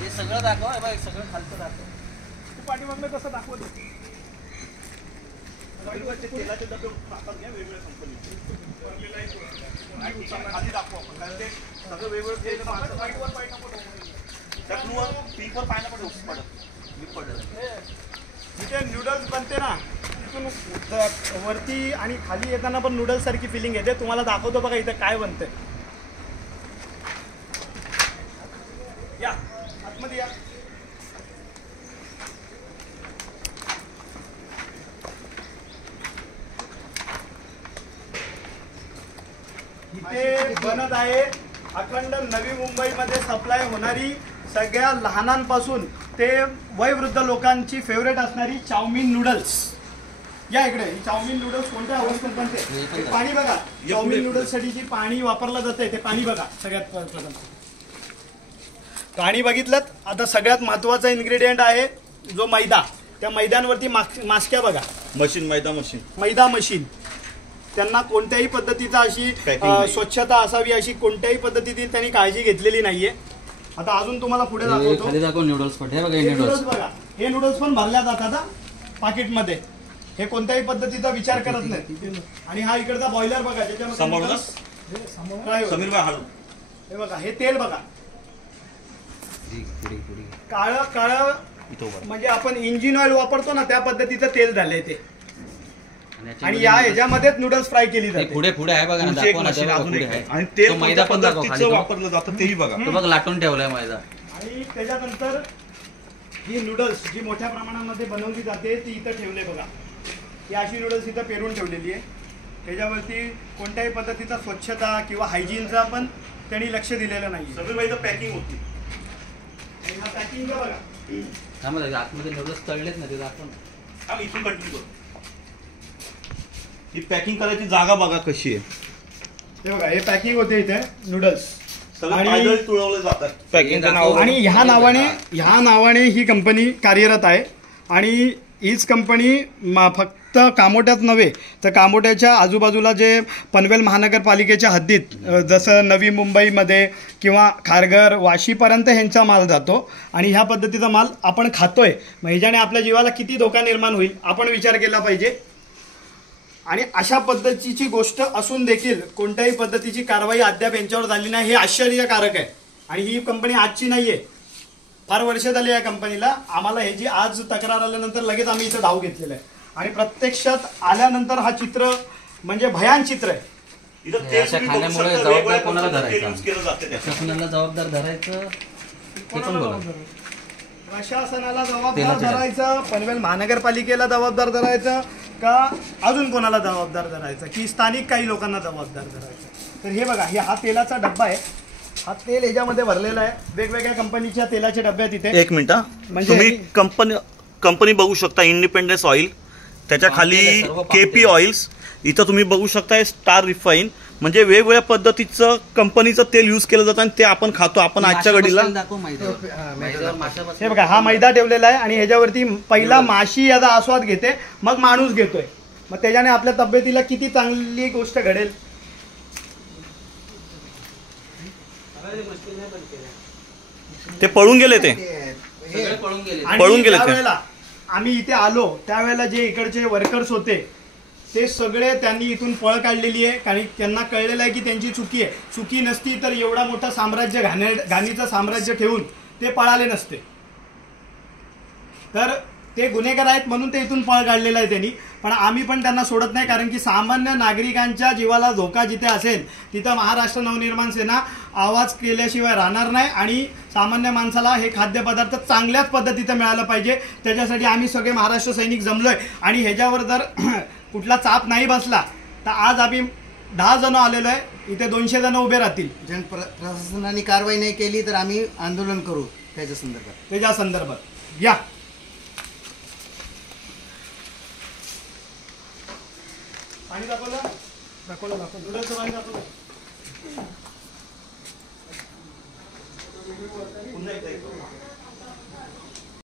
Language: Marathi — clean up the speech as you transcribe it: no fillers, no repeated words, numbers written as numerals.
हे सगळं दाखव, सगळं खालचं दाखव. तू पाठीमागलं कसं दाखवत तेलाचे डबे हातात घ्या वेगवेगळ्या कंपनीचे खाली दाखवू आपण कारण ते सगळं वेगवेगळे पीकवर पाहायला पण पडत जिथे नूडल्स बनते ना तिथून वरती आणि खाली येताना पण नूडल्स सारखी फिलिंग येते. तुम्हाला दाखवतो बघा इथं काय बनतंय. या आतमध्ये या. इथे बनत आहे अखंड नवी मुंबईमध्ये सप्लाय होणारी सगळ्या लहानांपासून ते वयोवृद्ध लोकांची फेवरेट असणारी चाऊमिन नूडल्स. या इकडे चाऊमिन नूडल्स कोणत्या अवस्थेत बनते पाणी बघा. चाऊमिन नूडल्स साठी जी पाणी वापरलं जाते ते पाणी बघा. सगळ्यात प्रथम पाणी बघितलं. आता सगळ्यात महत्वाचा इन्ग्रेडियंट आहे जो मैदा. त्या मैद्यांवरती मास्क्या बघा. मशीन मैदा मशीन. त्यांना कोणत्याही पद्धतीचा अशी स्वच्छता असावी अशी कोणत्याही पद्धतीची त्यांनी काळजी घेतलेली नाहीये. आता अजून तुम्हाला पुढे दाखवतो. नूडल्स बघा. हे नूडल्स पण भरल्या जातात पाकिटमध्ये. हे कोणत्याही पद्धतीचा विचार करत नाही. आणि हा इकडचा बॉयलर बघा ज्याच्यामध्ये हे बघा. हे तेल बघा काळं काळं म्हणजे आपण इंजिन ऑइल वापरतो ना त्या पद्धतीचं तेल झालंय ते. आणि या ह्याच्यामध्येच नूडल्स फ्राय केली जाते. पुढे पुढे आहे बघा ना. आणि तेल मैदा पद्धतीचं वापरलं जातं तेही बघा. तो बघ लाटून ठेवलाय मैदा. आणि त्याच्यानंतर ही नूडल्स जी मोठ्या प्रमाणामध्ये बनवली जाते ती इथं ठेवले बघा. ही अशी नूडल्स इथं पेरून ठेवलेली आहे. त्याच्यावरती कोणत्याही पद्धतीचा स्वच्छता किंवा हायजीनचा पण त्यांनी लक्ष दिलेलं नाही. सगळी मैदा पॅकिंग होती. आणि हा पॅकिंग बघा. आतमध्ये नूडल्स तळलेत ना ते दाखवून इथून कंटिन्यू कर. ही पॅकिंग करायची जागा बघा कशी आहे. हे बघा. हे पॅकिंग होते इथे नूडल्स आणि तुळवले जातात पॅकिंगचं नाव. आणि ह्या नावाने ही कंपनी कार्यरत आहे. आणि हीच कंपनी फक्त कामोट्यात नव्हे तर कामोट्याच्या आजूबाजूला जे पनवेल महानगरपालिकेच्या हद्दीत जसं नवी मुंबईमध्ये किंवा खारघर वाशीपर्यंत ह्यांचा माल जातो. आणि ह्या पद्धतीचा माल आपण खातोय. मग ह्याच्याने आपल्या जीवाला किती धोका निर्माण होईल आपण विचार केला पाहिजे. आणि अशा पद्धतीची गोष्ट असून देखील कोणत्याही पद्धतीची कारवाई अद्याप यांच्यावर झाली नाही हे आश्चर्यकारक आहे. आणि ही कंपनी आजची नाहीये. फार वर्ष झाली या कंपनीला. आम्हाला ह्याची आज तक्रार आल्यानंतर लगेच आम्ही इथं धाव घेतलेला आहे. आणि प्रत्यक्षात आल्यानंतर हा चित्र म्हणजे भयान चित्र आहे. खाण्यामुळे जबाबदार कोणाला धरायचं. जबाबदार धरायचं प्रशासनाला जबाबदार धरायचं. पनवेल महानगरपालिकेला जबाबदार धरायचं का अजून कोणाला जबाबदार धरायचं की स्थानिक काही लोकांना जबाबदार धरायचं. तर हे बघा. हा तेलाचा डब्बा आहे. हा तेल ह्याच्यामध्ये भरलेला आहे. वेगवेगळ्या कंपनीच्या तेलाचे डब्बे आहेत इथे. एक मिनिट म्हणजे तुम्ही कंपनी बघू शकता. इंडिपेंडन्स ऑइल त्याच्या खाली केपी ऑइल्स. इथं तुम्ही बघू शकता स्टार रिफाईन. म्हणजे वेगवेगळ्या पद्धतीचं कंपनीचं तेल यूज केलं जातं आणि ते आपण खातो. आपण आजच्या घडीला हे बघा. हा मैदा ठेवलेला आहे आणि ह्याच्यावरती पहिला माशी याचा आस्वाद घेते मग माणूस घेतोय. मग त्याच्याने आपल्या तब्येतीला किती चांगली गोष्ट घडेल. ते पळून गेले. ते पळून गेले. त्यावेळेला आम्ही इथे आलो त्यावेळेला जे इकडचे वर्कर्स होते ते सगळे त्यांनी इथून पळ काढलेली आहे. कारण त्यांना कळलेलं आहे की त्यांची चुकी आहे. चुकी नसती तर एवढा मोठा साम्राज्य घाणीचं साम्राज्य ठेवून ते पळाले नसते. तर ते गुन्हेगार आहेत म्हणून ते इथून पळ काढलेला आहे त्यांनी. पण आम्ही पण त्यांना सोडत नाही. कारण की सामान्य नागरिकांच्या जीवाला धोका जिथे असेल तिथं महाराष्ट्र नवनिर्माण सेना आवाज केल्याशिवाय राहणार नाही. आणि सामान्य माणसाला हे खाद्यपदार्थ चांगल्याच पद्धतीचं मिळालं पाहिजे. त्याच्यासाठी आम्ही सगळे महाराष्ट्र सैनिक जमलोय. आणि ह्याच्यावर जर कुठला चाप नाही बसला तर आज आम्ही 10 जण आलेलो आहे. इथे 200 जण उभे राहतील. प्रशासनाने कारवाई नाही केली तर आम्ही आंदोलन करू त्याच्या संदर्भात. या पाणी दाखवलं नूडल्सचं पाणी दाखवलं. पुन्हा एकदा